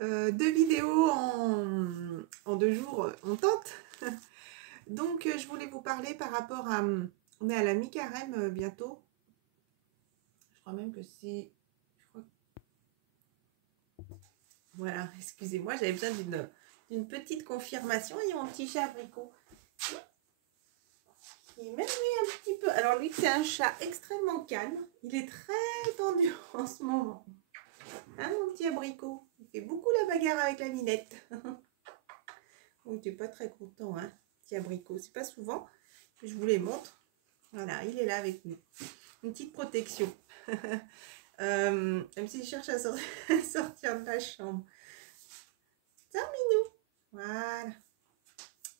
Deux vidéos en 2 jours, on tente. Donc, je voulais vous parler par rapport à... On est à la mi-carême bientôt. Je crois même que c'est... Voilà, excusez-moi, j'avais besoin d'une petite confirmation. Il y a mon petit chat abricot. Il est même lui un petit peu... Alors lui, c'est un chat extrêmement calme. Il est très tendu en ce moment. Hein, mon petit abricot? Il fait beaucoup la bagarre avec la minette. Oui, tu n'es pas très content, hein, petit abricot. C'est pas souvent que je vous les montre. Voilà, il est là avec nous. Une petite protection. Même s'il cherche à sortir de la chambre. Ça, minou. Voilà.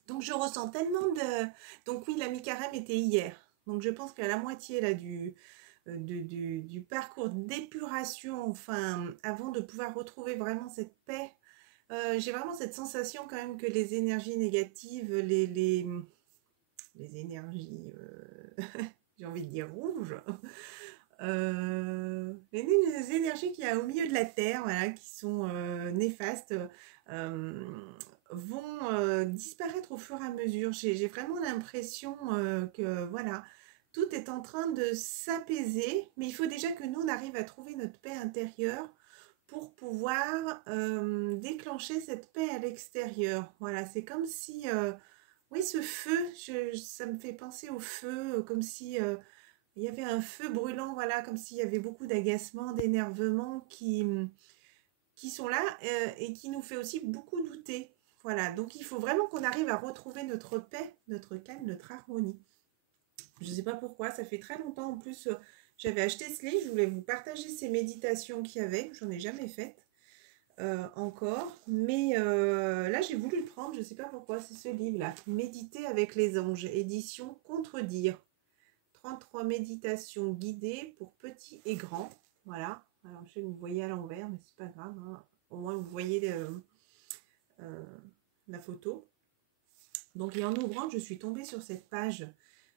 Donc, je ressens tellement de... Donc, oui, la mi-carême était hier. Donc, je pense qu'à la moitié là, du parcours d'épuration, enfin, avant de pouvoir retrouver vraiment cette paix, j'ai vraiment cette sensation quand même que les énergies négatives, les énergies, j'ai envie de dire rouges, les énergies qu'il y a au milieu de la Terre, voilà, qui sont néfastes, vont disparaître au fur et à mesure. J'ai vraiment l'impression que voilà, tout est en train de s'apaiser, mais il faut déjà que nous, on arrive à trouver notre paix intérieure pour pouvoir déclencher cette paix à l'extérieur. Voilà, c'est comme si, oui, ce feu, ça me fait penser au feu, comme si il y avait un feu brûlant, voilà, comme s'il y avait beaucoup d'agacement, d'énervement qui sont là et qui nous fait aussi beaucoup douter. Voilà, donc il faut vraiment qu'on arrive à retrouver notre paix, notre calme, notre harmonie. Je ne sais pas pourquoi, ça fait très longtemps en plus, j'avais acheté ce livre, je voulais vous partager ces méditations qu'il y avait, j'en ai jamais faites encore, mais là j'ai voulu le prendre, je ne sais pas pourquoi, c'est ce livre-là, Méditer avec les anges, édition Contredire. 33 méditations guidées pour petits et grands. Voilà. Alors, je sais que vous voyez à l'envers, mais c'est pas grave. Hein. Au moins, vous voyez la photo. Donc, et en ouvrant, je suis tombée sur cette page.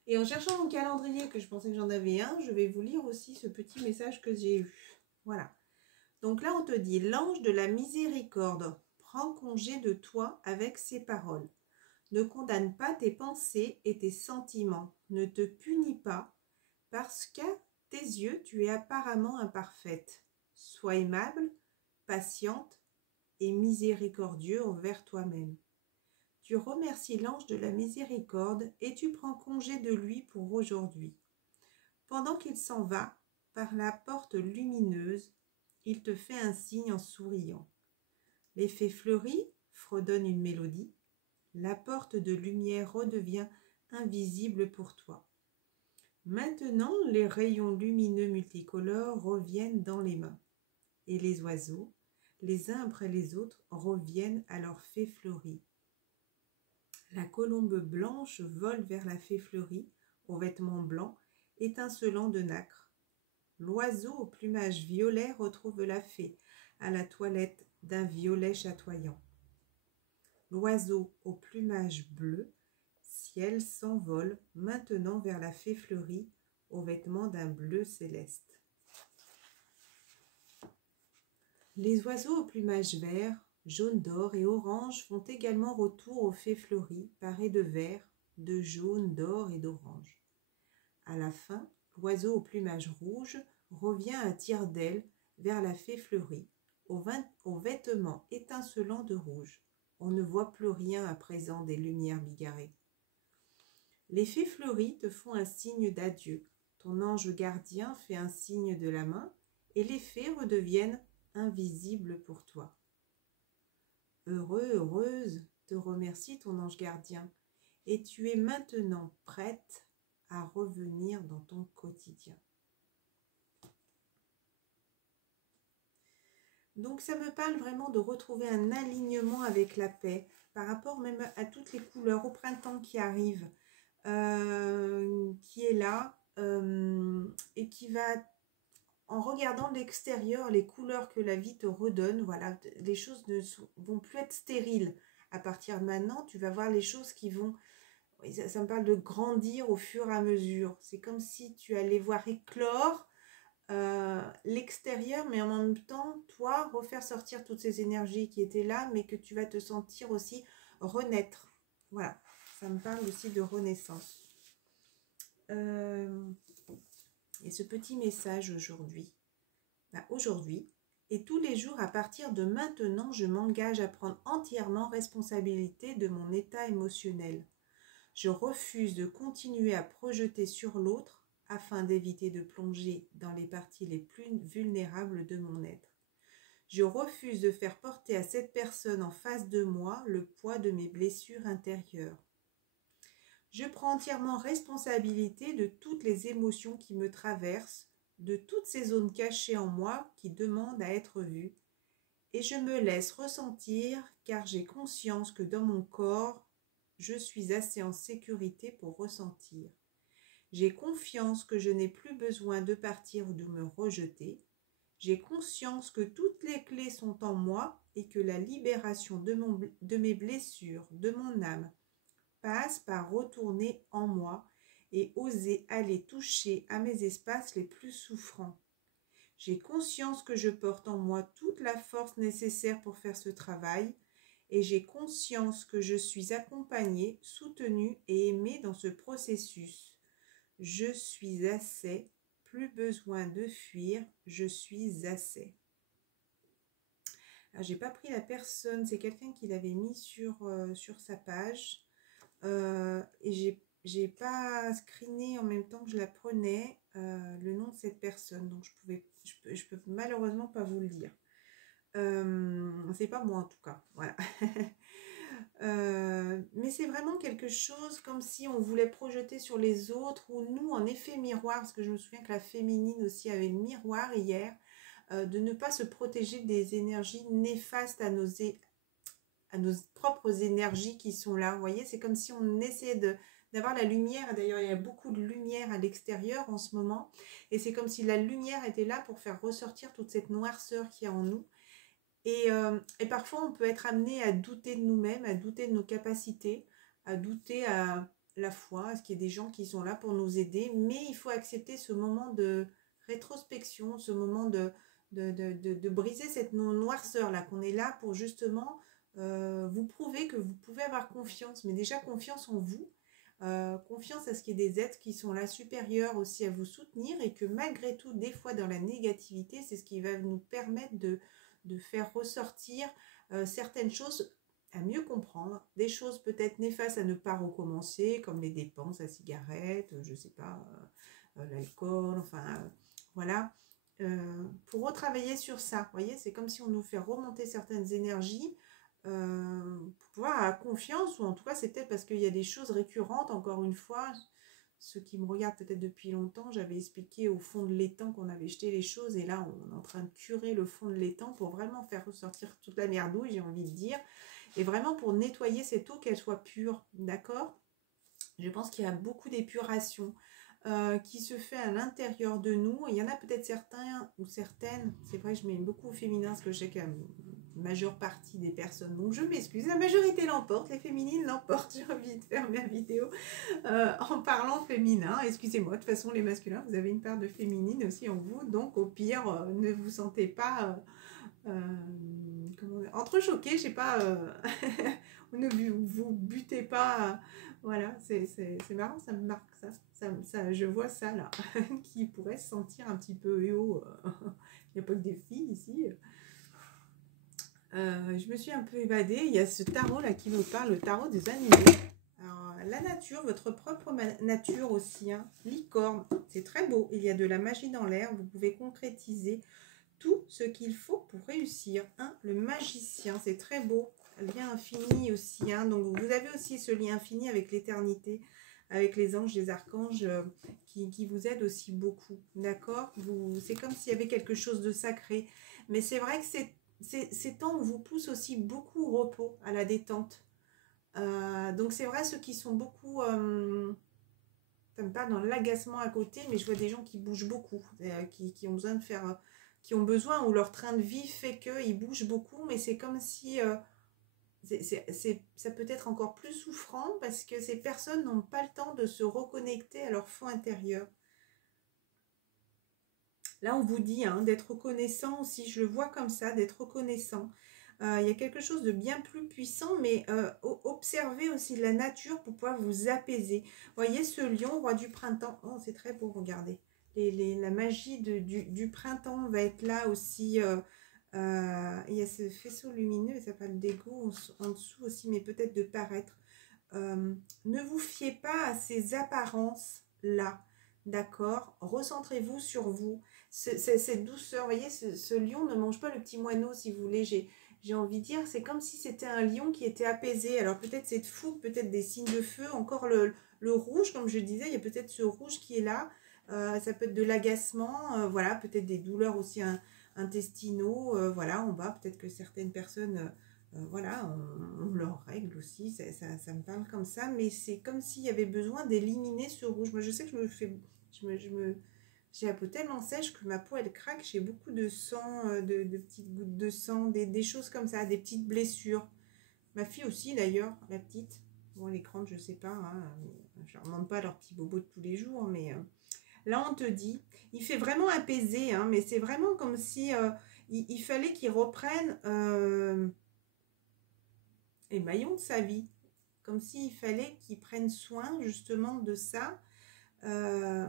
Et en cherchant mon calendrier, que je pensais que j'en avais un, je vais vous lire aussi ce petit message que j'ai eu. Voilà. Donc là, on te dit, l'ange de la miséricorde prend congé de toi avec ses paroles. Ne condamne pas tes pensées et tes sentiments. Ne te punis pas, parce qu'à tes yeux, tu es apparemment imparfaite. Sois aimable, patiente et miséricordieux envers toi-même. Tu remercies l'ange de la miséricorde et tu prends congé de lui pour aujourd'hui. Pendant qu'il s'en va, par la porte lumineuse, il te fait un signe en souriant. L'effet fleuri fredonne une mélodie. La porte de lumière redevient invisible pour toi. Maintenant, les rayons lumineux multicolores reviennent dans les mains, et les oiseaux, les uns après les autres, reviennent à leur fée fleurie. La colombe blanche vole vers la fée fleurie, aux vêtements blancs, étincelants de nacre. L'oiseau au plumage violet retrouve la fée, à la toilette d'un violet chatoyant. L'oiseau au plumage bleu, ciel s'envole maintenant vers la fée fleurie, aux vêtements d'un bleu céleste. Les oiseaux au plumage vert, jaune d'or et orange font également retour aux fées fleuries, parées de vert, de jaune, d'or et d'orange. À la fin, l'oiseau au plumage rouge revient à tire-d'aile vers la fée fleurie, aux vêtements étincelants de rouge. On ne voit plus rien à présent des lumières bigarrées. Les fées fleuries te font un signe d'adieu. Ton ange gardien fait un signe de la main et les fées redeviennent invisibles pour toi. Heureux, heureuse, te remercie ton ange gardien et tu es maintenant prête à revenir dans ton quotidien. Donc ça me parle vraiment de retrouver un alignement avec la paix par rapport même à toutes les couleurs, au printemps qui arrive. Qui est là et qui va, en regardant l'extérieur, les couleurs que la vie te redonne, voilà, les choses vont plus être stériles. À partir de maintenant, tu vas voir les choses qui vont, ça me parle de grandir au fur et à mesure. C'est comme si tu allais voir éclore l'extérieur, mais en même temps, toi, refaire sortir toutes ces énergies qui étaient là, mais que tu vas te sentir aussi renaître. Voilà, ça me parle aussi de renaissance. Et ce petit message aujourd'hui, aujourd'hui, et tous les jours à partir de maintenant, je m'engage à prendre entièrement responsabilité de mon état émotionnel. Je refuse de continuer à projeter sur l'autre afin d'éviter de plonger dans les parties les plus vulnérables de mon être. Je refuse de faire porter à cette personne en face de moi le poids de mes blessures intérieures. Je prends entièrement responsabilité de toutes les émotions qui me traversent, de toutes ces zones cachées en moi qui demandent à être vues, et je me laisse ressentir car j'ai conscience que dans mon corps, je suis assez en sécurité pour ressentir. J'ai confiance que je n'ai plus besoin de partir ou de me rejeter. J'ai conscience que toutes les clés sont en moi et que la libération de mes blessures, de mon âme, passe par retourner en moi et oser aller toucher à mes espaces les plus souffrants. J'ai conscience que je porte en moi toute la force nécessaire pour faire ce travail et j'ai conscience que je suis accompagnée, soutenue et aimée dans ce processus. Je suis assez, plus besoin de fuir, je suis assez. Alors, j'ai pas pris la personne, c'est quelqu'un qui l'avait mis sur sa page. Et j'ai pas screené en même temps que je la prenais le nom de cette personne, donc je peux malheureusement pas vous le dire. C'est pas moi en tout cas, voilà. Mais c'est vraiment quelque chose comme si on voulait projeter sur les autres ou nous en effet miroir, parce que je me souviens que la féminine aussi avait le miroir hier, de ne pas se protéger des énergies néfastes à nos propres énergies qui sont là. Vous voyez, c'est comme si on essayait d'avoir la lumière. D'ailleurs, il y a beaucoup de lumière à l'extérieur en ce moment. Et c'est comme si la lumière était là pour faire ressortir toute cette noirceur qu'il y a en nous. Et parfois, on peut être amené à douter de nous-mêmes, à douter de nos capacités, à douter à la foi, à ce qu'il y ait des gens qui sont là pour nous aider. Mais il faut accepter ce moment de rétrospection, ce moment de briser cette noirceur-là, qu'on est là pour justement vous prouver que vous pouvez avoir confiance, mais déjà confiance en vous, confiance à ce qu'il y ait des êtres qui sont là supérieurs aussi à vous soutenir et que malgré tout, des fois dans la négativité, c'est ce qui va nous permettre de faire ressortir certaines choses à mieux comprendre, des choses peut-être néfastes à ne pas recommencer, comme les dépenses, la cigarette, je sais pas, l'alcool, enfin voilà. Pour retravailler sur ça, vous voyez, c'est comme si on nous fait remonter certaines énergies pour pouvoir avoir confiance, ou en tout cas c'est peut-être parce qu'il y a des choses récurrentes. Encore une fois, ceux qui me regardent peut-être depuis longtemps, j'avais expliqué au fond de l'étang qu'on avait jeté les choses, et là on est en train de curer le fond de l'étang pour vraiment faire ressortir toute la merdouille, j'ai envie de dire, et vraiment pour nettoyer cette eau, qu'elle soit pure, d'accord? Je pense qu'il y a beaucoup d'épuration qui se fait à l'intérieur de nous. Il y en a peut-être certains ou certaines, c'est vrai, je mets beaucoup au féminin parce que je sais que la majeure partie des personnes, donc je m'excuse, la majorité l'emporte, les féminines l'emportent. J'ai envie de faire ma vidéo en parlant féminin, excusez-moi, de toute façon les masculins, vous avez une part de féminine aussi en vous, donc au pire, ne vous sentez pas entrechoqués, je sais pas, ne vous butez pas, voilà, c'est marrant, ça me marque ça, je vois ça là, qui pourrait se sentir un petit peu haut, il n'y a pas que des filles ici. Je me suis un peu évadée, il y a ce tarot là qui nous parle, le tarot des animaux. Alors, la nature, votre propre nature aussi, hein. Licorne, c'est très beau, il y a de la magie dans l'air, vous pouvez concrétiser tout ce qu'il faut pour réussir. Hein, le magicien, c'est très beau. Lien infini aussi. Hein, donc vous avez aussi ce lien infini avec l'éternité, avec les anges, les archanges qui vous aident aussi beaucoup. D'accord? C'est comme s'il y avait quelque chose de sacré. Mais c'est vrai que ces temps vous poussent aussi beaucoup au repos, à la détente. Donc c'est vrai, ceux qui sont beaucoup... ça me parle dans l'agacement à côté, mais je vois des gens qui bougent beaucoup, qui ont besoin de faire... qui ont besoin, ou leur train de vie fait qu'ils bougent beaucoup, mais c'est comme si ça peut être encore plus souffrant parce que ces personnes n'ont pas le temps de se reconnecter à leur fond intérieur. Là, on vous dit hein, d'être reconnaissant aussi, je le vois comme ça, d'être reconnaissant. Il y a quelque chose de bien plus puissant, mais observez aussi la nature pour pouvoir vous apaiser. Voyez ce lion, roi du printemps. Oh, c'est très beau, regardez. La magie du printemps va être là aussi. Il y a ce faisceau lumineux, ça s'appelle d'égo en dessous aussi, mais peut-être de paraître. Ne vous fiez pas à ces apparences-là, d'accord? Recentrez-vous sur vous. Cette douceur, vous voyez, ce lion ne mange pas le petit moineau, si vous voulez. J'ai envie de dire, c'est comme si c'était un lion qui était apaisé. Alors peut-être c'est de fougue, peut-être des signes de feu, encore le rouge, comme je disais, il y a peut-être ce rouge qui est là. Ça peut être de l'agacement, voilà, peut-être des douleurs aussi intestinaux, voilà, en bas, peut-être que certaines personnes, voilà, on leur règle aussi, ça me parle comme ça, mais c'est comme s'il y avait besoin d'éliminer ce rouge. Moi, je sais que je me fais, j'ai la peau tellement sèche que ma peau, elle craque, j'ai beaucoup de sang, de petites gouttes de sang, des choses comme ça, des petites blessures. Ma fille aussi, d'ailleurs, la petite, bon, les grandes, je sais pas, hein, je leur demande pas leurs petits bobos de tous les jours, mais... là, on te dit, il fait vraiment apaiser, hein, mais c'est vraiment comme si il fallait qu'il reprenne les maillons de sa vie. Comme s'il fallait qu'il prenne soin justement de ça, euh,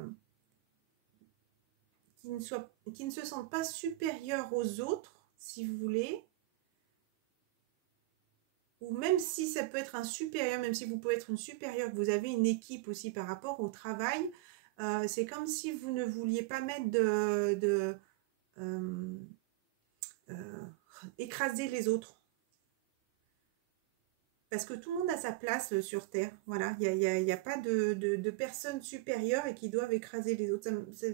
qu'il ne se sente pas supérieur aux autres, si vous voulez. Ou même si ça peut être un supérieur, même si vous pouvez être une supérieure, que vous avez une équipe aussi par rapport au travail, c'est comme si vous ne vouliez pas mettre euh, écraser les autres. Parce que tout le monde a sa place sur Terre. Voilà, il n'y a pas de personnes supérieures et qui doivent écraser les autres.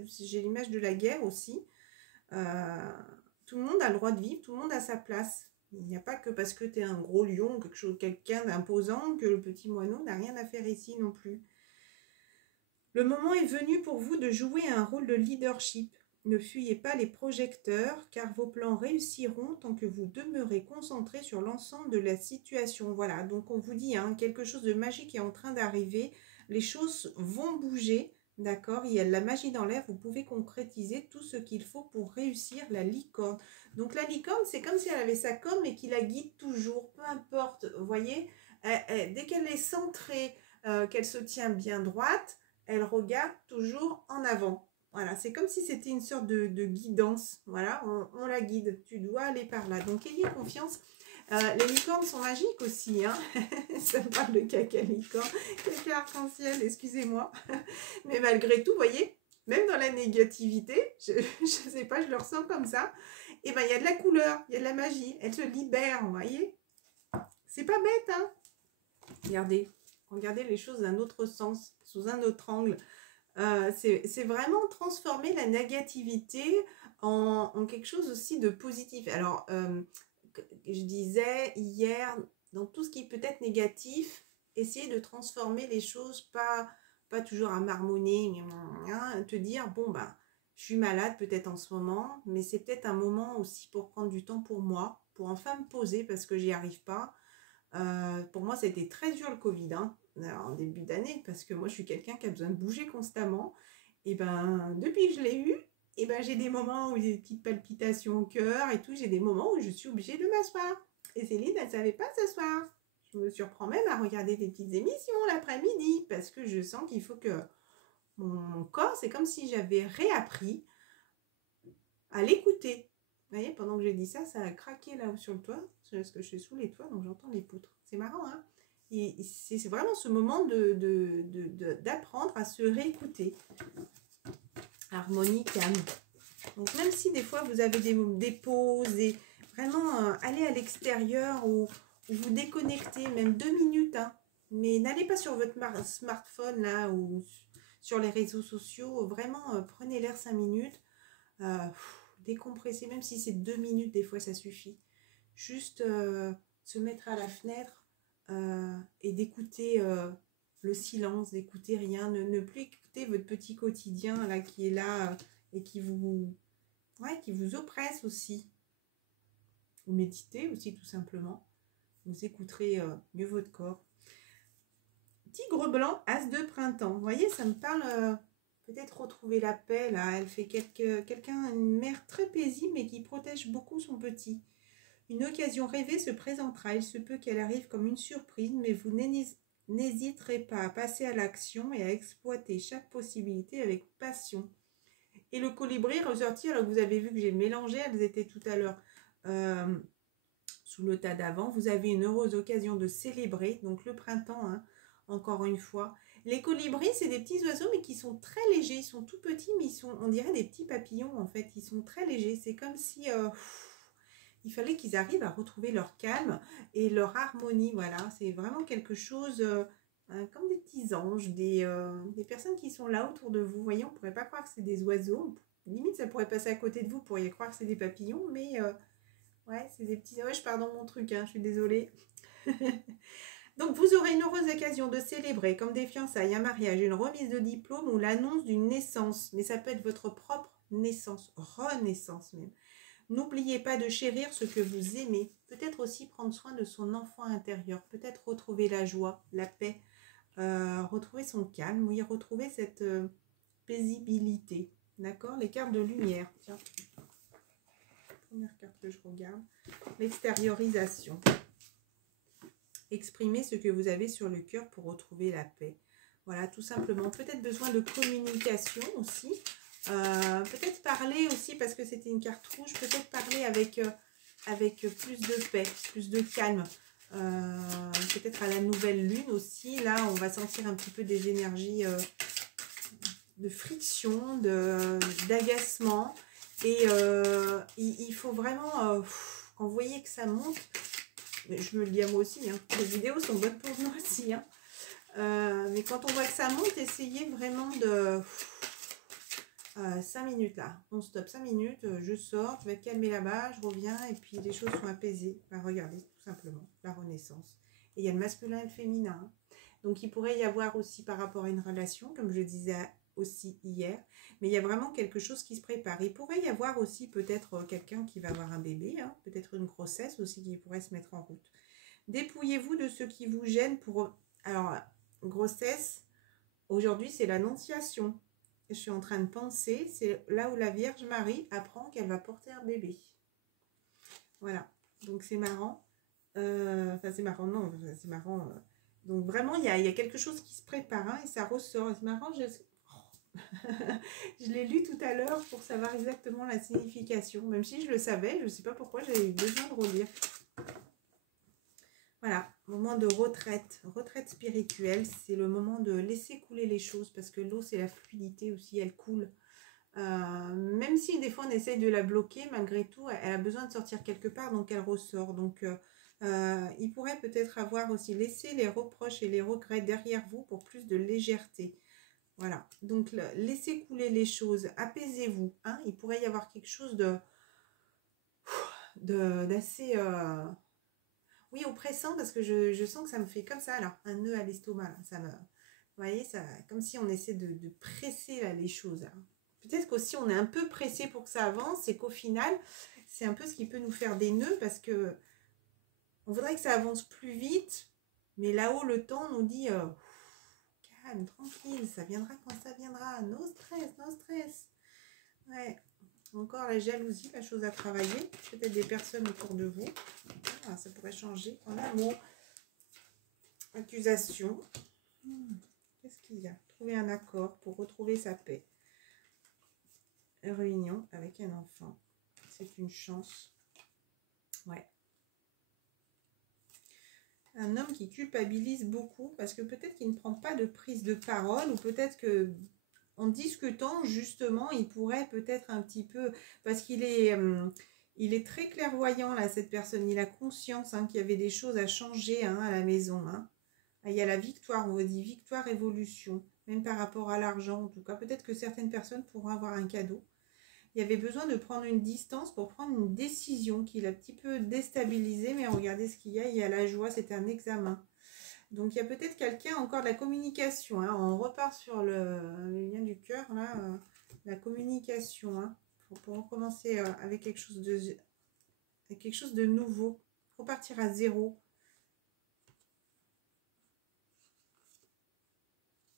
J'ai l'image de la guerre aussi. Euh, Tout le monde a le droit de vivre, tout le monde a sa place. Il n'y a pas que parce que tu es un gros lion, quelqu'un d'imposant, que le petit moineau n'a rien à faire ici non plus. Le moment est venu pour vous de jouer un rôle de leadership. Ne fuyez pas les projecteurs, car vos plans réussiront tant que vous demeurez concentré sur l'ensemble de la situation. Voilà, donc on vous dit, hein, quelque chose de magique est en train d'arriver. Les choses vont bouger, d'accord? Il y a de la magie dans l'air, vous pouvez concrétiser tout ce qu'il faut pour réussir la licorne. Donc la licorne, c'est comme si elle avait sa com et qui la guide toujours, peu importe, vous voyez? Dès qu'elle est centrée, qu'elle se tient bien droite, elle regarde toujours en avant. Voilà, c'est comme si c'était une sorte de guidance. Voilà, on la guide. Tu dois aller par là. Donc, ayez confiance. Les licornes sont magiques aussi. Hein. Ça me parle de caca licorne. Caca arc-en-ciel, excusez-moi. Mais malgré tout, vous voyez, même dans la négativité, je ne sais pas, je le ressens comme ça. Et ben, il y a de la couleur, il y a de la magie. Elle se libère, vous voyez. C'est pas bête, hein. Regardez les choses d'un autre sens, sous un autre angle. C'est vraiment transformer la négativité en quelque chose aussi de positif. Alors, je disais hier, dans tout ce qui peut être négatif, essayer de transformer les choses, pas toujours à marmonner, te dire, bon, bah, je suis malade peut-être en ce moment, mais c'est peut-être un moment aussi pour prendre du temps pour moi, pour enfin me poser parce que j'y arrive pas. Pour moi, ça a été très dur le Covid, hein, en début d'année, parce que moi, je suis quelqu'un qui a besoin de bouger constamment. Et ben, depuis que je l'ai eu, et ben, j'ai des moments où j'ai des petites palpitations au cœur et tout. J'ai des moments où je suis obligée de m'asseoir. Et Céline, elle ne savait pas s'asseoir. Je me surprends même à regarder des petites émissions l'après-midi, parce que je sens qu'il faut que mon corps, c'est comme si j'avais réappris à l'écouter. Vous voyez, pendant que j'ai dit ça, ça a craqué là sur le toit, parce que je suis sous les toits, donc j'entends les poutres. C'est marrant, hein? C'est vraiment ce moment d'apprendre à se réécouter. Harmonie, calme. Donc même si des fois vous avez des pauses, et vraiment aller à l'extérieur ou vous déconnecter, même 2 minutes, hein, mais n'allez pas sur votre smartphone là ou sur les réseaux sociaux, vraiment prenez l'air 5 minutes, décompresser, même si c'est 2 minutes, des fois ça suffit. Juste se mettre à la fenêtre et d'écouter le silence, d'écouter rien, ne plus écouter votre petit quotidien là qui est là et qui vous oppresse aussi. Ou méditez aussi tout simplement. Vous écouterez mieux votre corps. Tigre blanc, as de printemps. Vous voyez, ça me parle peut-être retrouver la paix, là. Elle fait quelqu'un, une mère très paisible, mais qui protège beaucoup son petit. Une occasion rêvée se présentera. Il se peut qu'elle arrive comme une surprise, mais vous n'hésiterez pas à passer à l'action et à exploiter chaque possibilité avec passion. Et le colibri ressorti, alors vous avez vu que j'ai mélangé, elles étaient tout à l'heure sous le tas d'avant. Vous avez une heureuse occasion de célébrer, donc le printemps, hein, encore une fois. Les colibris, c'est des petits oiseaux, mais qui sont très légers. Ils sont tout petits, mais ils sont, on dirait des petits papillons, en fait. Ils sont très légers. C'est comme si il fallait qu'ils arrivent à retrouver leur calme et leur harmonie. Voilà, c'est vraiment quelque chose comme des petits anges, des personnes qui sont là autour de vous. Vous voyez, on ne pourrait pas croire que c'est des oiseaux. Limite, ça pourrait passer à côté de vous. Vous pourriez croire que c'est des papillons, mais ouais, c'est des petits... Ouais, je pars dans mon truc, hein, je suis désolée. Donc, vous aurez une heureuse occasion de célébrer, comme des fiançailles, un mariage, une remise de diplôme ou l'annonce d'une naissance. Mais ça peut être votre propre naissance, renaissance même. N'oubliez pas de chérir ce que vous aimez. Peut-être aussi prendre soin de son enfant intérieur. Peut-être retrouver la joie, la paix, retrouver son calme. Oui, retrouver cette paisibilité. D'accord? Les cartes de lumière. Tiens. Première carte que je regarde. L'extériorisation. Exprimez ce que vous avez sur le cœur pour retrouver la paix. Voilà, tout simplement. Peut-être besoin de communication aussi. Peut-être parler aussi, parce que c'était une carte rouge, peut-être parler avec plus de paix, plus de calme. Peut-être à la nouvelle lune aussi. Là, on va sentir un petit peu des énergies de friction, d'agacement. Et il faut vraiment, quand vous voyez que ça monte, je me le dis à moi aussi, hein, les vidéos sont bonnes pour moi aussi. Hein. Mais quand on voit que ça monte, essayez vraiment de... 5 minutes là, on stoppe 5 minutes, je sors, je vais calmer là-bas, je reviens et puis les choses sont apaisées. Ben, regardez, tout simplement, la renaissance. Et il y a le masculin et le féminin. Hein. Donc il pourrait y avoir aussi par rapport à une relation, comme je disais aussi hier, mais il y a vraiment quelque chose qui se prépare. Il pourrait y avoir aussi peut-être quelqu'un qui va avoir un bébé, hein, peut-être une grossesse aussi qui pourrait se mettre en route. Dépouillez-vous de ce qui vous gêne pour... Alors, grossesse, aujourd'hui c'est l'annonciation. Je suis en train de penser, c'est là où la Vierge Marie apprend qu'elle va porter un bébé. Voilà, donc c'est marrant. Enfin, c'est marrant, non, c'est marrant. Donc vraiment, il y a quelque chose qui se prépare hein, et ça ressort. C'est marrant, je l'ai lu tout à l'heure pour savoir exactement la signification. Même si je le savais, je ne sais pas pourquoi j'avais eu besoin de relire. Voilà, moment de retraite spirituelle, c'est le moment de laisser couler les choses parce que l'eau c'est la fluidité aussi, elle coule. Même si des fois on essaye de la bloquer, malgré tout, elle a besoin de sortir quelque part, donc elle ressort. Donc il pourrait peut-être avoir aussi laissé les reproches et les regrets derrière vous pour plus de légèreté. Voilà, donc laissez couler les choses, apaisez-vous. Hein, il pourrait y avoir quelque chose d'assez... Oui, oppressant parce que je sens que ça me fait comme ça, là, un nœud à l'estomac. Ça me, vous voyez, ça, comme si on essaie de presser là, les choses. Peut-être qu'aussi on est un peu pressé pour que ça avance et qu'au final, c'est un peu ce qui peut nous faire des nœuds parce que on voudrait que ça avance plus vite, mais là-haut, le temps nous dit calme, tranquille, ça viendra quand ça viendra. No stress, no stress. Ouais. Encore la jalousie, la chose à travailler. Peut-être des personnes autour de vous. Ah, ça pourrait changer. En amour. Accusation. Qu'est-ce qu'il y a? Trouver un accord pour retrouver sa paix. Réunion avec un enfant. C'est une chance. Ouais. Un homme qui culpabilise beaucoup parce que peut-être qu'il ne prend pas de prise de parole ou peut-être que en discutant, justement, il pourrait peut-être un petit peu... Parce qu'il est, il est très clairvoyant, là, cette personne. Il a conscience hein, qu'il y avait des choses à changer hein, à la maison. Hein. Il y a la victoire, on va dire victoire, évolution. Même par rapport à l'argent, en tout cas. Peut-être que certaines personnes pourront avoir un cadeau. Il y avait besoin de prendre une distance pour prendre une décision qui l'a un petit peu déstabilisé. Mais regardez ce qu'il y a. Il y a la joie, c'est un examen. Donc, il y a peut-être quelqu'un, encore de la communication. Hein. On repart sur le lien du cœur, là, la communication. Hein, pour recommencer avec quelque chose de nouveau. Repartir à zéro.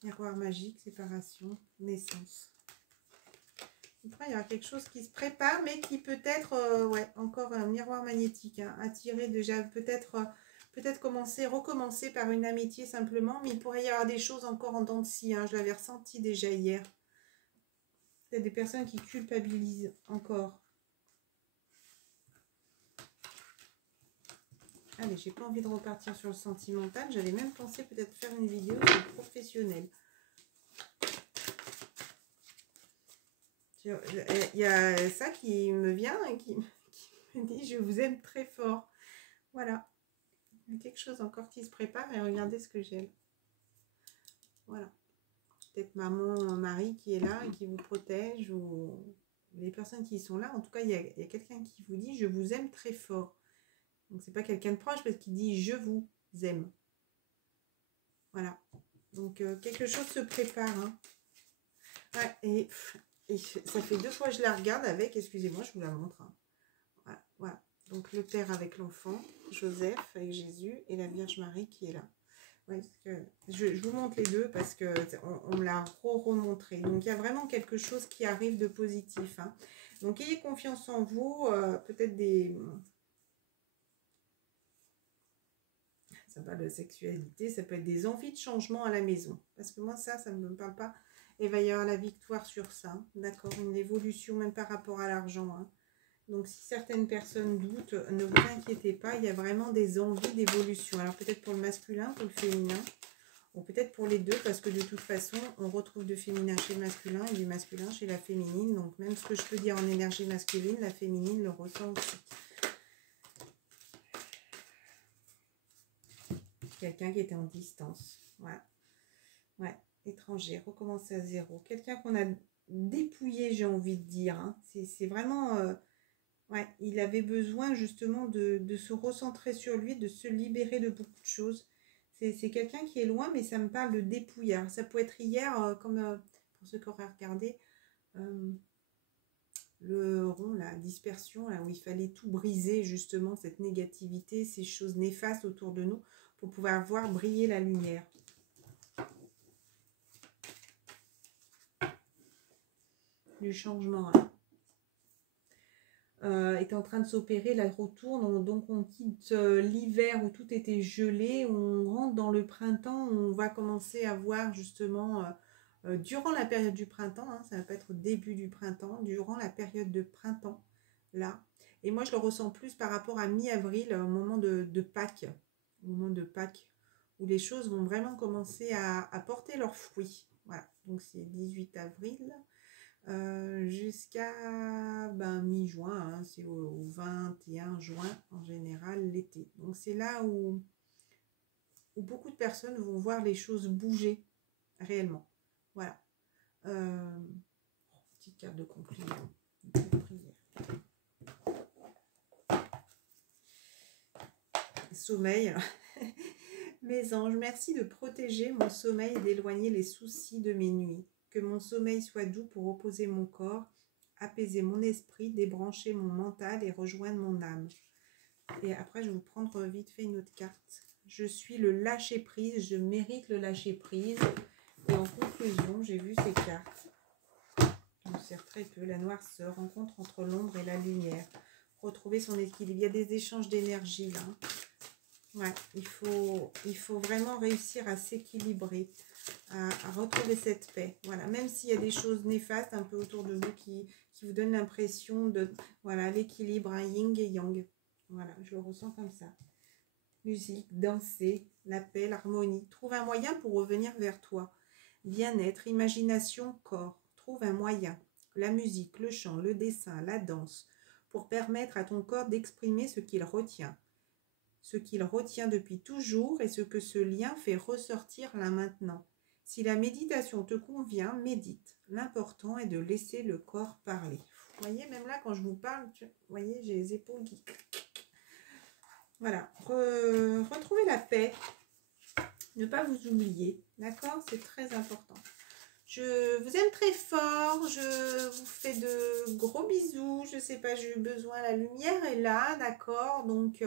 Miroir magique, séparation, naissance. Après, il y aura quelque chose qui se prépare, mais qui peut être, ouais, encore un miroir magnétique, hein, attiré déjà, peut-être recommencer par une amitié simplement, mais il pourrait y avoir des choses encore en dents de scie, hein, je l'avais ressenti déjà hier. Il y a des personnes qui culpabilisent encore. Allez, j'ai pas envie de repartir sur le sentimental, j'avais même pensé peut-être faire une vidéo sur le professionnel. Il y a ça qui me vient et qui me dit je vous aime très fort. Voilà. Il y a quelque chose encore qui se prépare et regardez ce que j'aime. Voilà. Peut-être maman, mari qui est là et qui vous protège ou les personnes qui sont là. En tout cas, il y a quelqu'un qui vous dit je vous aime très fort. Donc, c'est pas quelqu'un de proche parce qu'il dit je vous aime. Voilà. Donc, quelque chose se prépare. Hein. Ouais, et ça fait 2 fois que je la regarde avec, excusez-moi, je vous la montre. Hein. Voilà, voilà. Donc le Père avec l'enfant, Joseph avec Jésus et la Vierge Marie qui est là. Ouais, parce que je vous montre les deux parce que on me l'a remontré. Donc il y a vraiment quelque chose qui arrive de positif. Hein. Donc ayez confiance en vous, peut-être des... Ça parle de sexualité, ça peut être des envies de changement à la maison. Parce que moi ça ne me parle pas. Et va y avoir la victoire sur ça. D'accord, une évolution même par rapport à l'argent. Hein. Donc, si certaines personnes doutent, ne vous inquiétez pas, il y a vraiment des envies d'évolution. Alors, peut-être pour le masculin, pour le féminin, ou peut-être pour les deux, parce que de toute façon, on retrouve du féminin chez le masculin et du masculin chez la féminine. Donc, même ce que je peux dire en énergie masculine, la féminine le ressent aussi. Quelqu'un qui était en distance. Voilà. Ouais, étranger, recommencer à zéro. Quelqu'un qu'on a dépouillé, j'ai envie de dire. Hein. C'est vraiment... ouais, il avait besoin justement de se recentrer sur lui, de se libérer de beaucoup de choses. C'est quelqu'un qui est loin, mais ça me parle de dépouillard. Ça peut être hier, comme pour ceux qui auraient regardé, le rond, la dispersion, là, où il fallait tout briser, justement, cette négativité, ces choses néfastes autour de nous, pour pouvoir voir briller la lumière. Du changement, là. Est en train de s'opérer, la retourne, donc on quitte l'hiver où tout était gelé, on rentre dans le printemps, on va commencer à voir justement durant la période du printemps, hein, ça va pas être au début du printemps, durant la période de printemps, là, et moi je le ressens plus par rapport à mi-avril, au moment de Pâques, où les choses vont vraiment commencer à porter leurs fruits, voilà, donc c'est 18 avril, jusqu'à mi-juin, hein, c'est au 21 juin en général l'été. Donc c'est là où beaucoup de personnes vont voir les choses bouger réellement. Voilà. Petite carte de conclusion. De prière. Sommeil. Mes anges, merci de protéger mon sommeil et d'éloigner les soucis de mes nuits. Que mon sommeil soit doux pour reposer mon corps, apaiser mon esprit, débrancher mon mental et rejoindre mon âme. Et après, je vais vous prendre vite fait une autre carte. Je suis le lâcher-prise, je mérite le lâcher-prise. Et en conclusion, j'ai vu ces cartes. On me sert très peu. La noirceur, rencontre entre l'ombre et la lumière. Retrouver son équilibre. Il y a des échanges d'énergie là. Ouais, il faut vraiment réussir à s'équilibrer, à retrouver cette paix. Voilà, même s'il y a des choses néfastes un peu autour de vous qui vous donnent l'impression de, voilà, l'équilibre, hein, yin et yang. Voilà, je le ressens comme ça. Musique, danser, la paix, l'harmonie. Trouve un moyen pour revenir vers toi. Bien-être, imagination, corps. Trouve un moyen. La musique, le chant, le dessin, la danse, pour permettre à ton corps d'exprimer ce qu'il retient. Ce qu'il retient depuis toujours et ce que ce lien fait ressortir là maintenant. Si la méditation te convient, médite. L'important est de laisser le corps parler. Vous voyez, même là, quand je vous parle, vous voyez, j'ai les épaules qui... Voilà. Retrouvez la paix. Ne pas vous oublier. D'accord? C'est très important. Je vous aime très fort. Je vous fais de gros bisous. Je sais pas, j'ai eu besoin. La lumière est là. D'accord? Donc...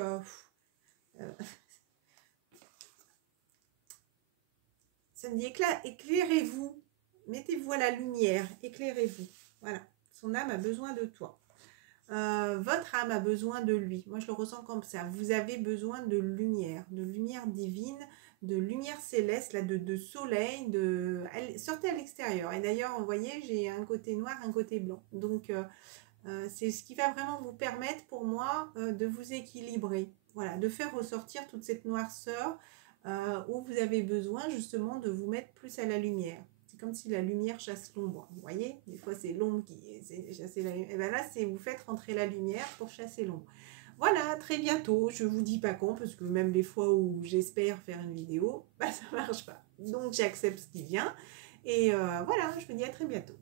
ça me dit éclairez-vous, mettez-vous à la lumière, éclairez-vous. Voilà, son âme a besoin de toi. Votre âme a besoin de lui. Moi, je le ressens comme ça. Vous avez besoin de lumière divine, de lumière céleste, là, de soleil. Sortez à l'extérieur. Et d'ailleurs, vous voyez, j'ai un côté noir, un côté blanc. Donc, c'est ce qui va vraiment vous permettre, pour moi, de vous équilibrer. Voilà, de faire ressortir toute cette noirceur où vous avez besoin justement de vous mettre plus à la lumière. C'est comme si la lumière chasse l'ombre. Vous voyez, des fois c'est l'ombre qui chasse la lumière. Et bien là, c'est vous faites rentrer la lumière pour chasser l'ombre. Voilà, très bientôt. Je vous dis pas quand, parce que même les fois où j'espère faire une vidéo, bah ça marche pas. Donc j'accepte ce qui vient. Et voilà, je vous dis à très bientôt.